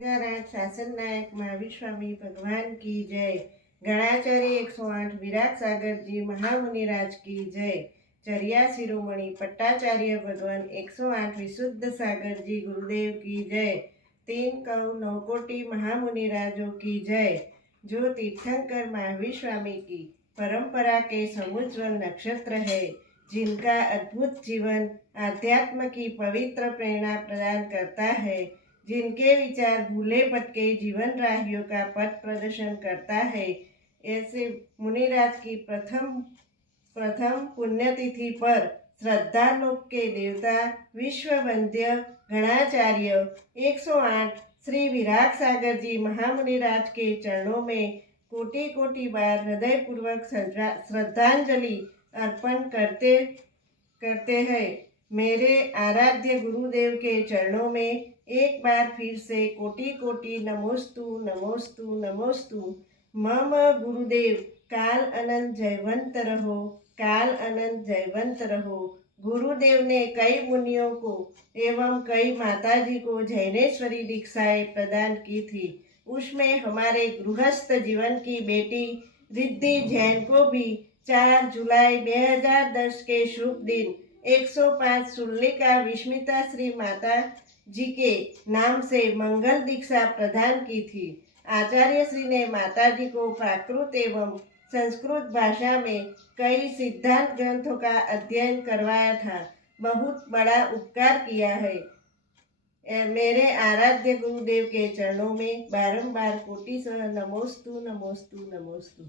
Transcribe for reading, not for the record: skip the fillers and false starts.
राज शासन नायक महावीर स्वामी भगवान की जय। गणाचार्य 108 विराट सागर जी महामुनिराज की जय। चर्या शिरोमणि पट्टाचार्य भगवान 108 विशुद्ध सागर जी गुरुदेव की जय। 3 कौ नवकोटि महामुनिराजों की जय। जो तीर्थंकर महावीर स्वामी की परंपरा के समुज्वल नक्षत्र है, जिनका अद्भुत जीवन आध्यात्म की पवित्र प्रेरणा प्रदान करता है, जिनके विचार भूले भटके जीवन राहियों का पथ प्रदर्शन करता है, ऐसे मुनिराज की प्रथम पुण्यतिथि पर श्रद्धालोक के देवता विश्व वंद्य गणाचार्य 108 श्री विराट सागर जी महामुनिराज के चरणों में कोटि कोटि बार हृदयपूर्वक श्रद्धांजलि अर्पण करते हैं। मेरे आराध्य गुरुदेव के चरणों में एक बार फिर से कोटि कोटि नमोस्तु नमोस्तु नमोस्तु। मम गुरुदेव काल अनंत जयवंत रहो, काल अनंत जयवंत रहो। गुरुदेव ने कई मुनियों को एवं कई माताजी को जैनेश्वरी दीक्षाएं प्रदान की थी। उसमें हमारे गृहस्थ जीवन की बेटी रिद्धि जैन को भी 4 जुलाई 2010 के शुभ दिन 105 सुल्लिका विस्मिता श्री माता जी के नाम से मंगल दीक्षा प्रदान की थी। आचार्य श्री ने माता जी को प्राकृत एवं संस्कृत भाषा में कई सिद्धांत ग्रंथों का अध्ययन करवाया था। बहुत बड़ा उपकार किया है। मेरे आराध्य गुरुदेव के चरणों में बारंबार कोटि सह नमोस्तु नमोस्तु नमोस्तु।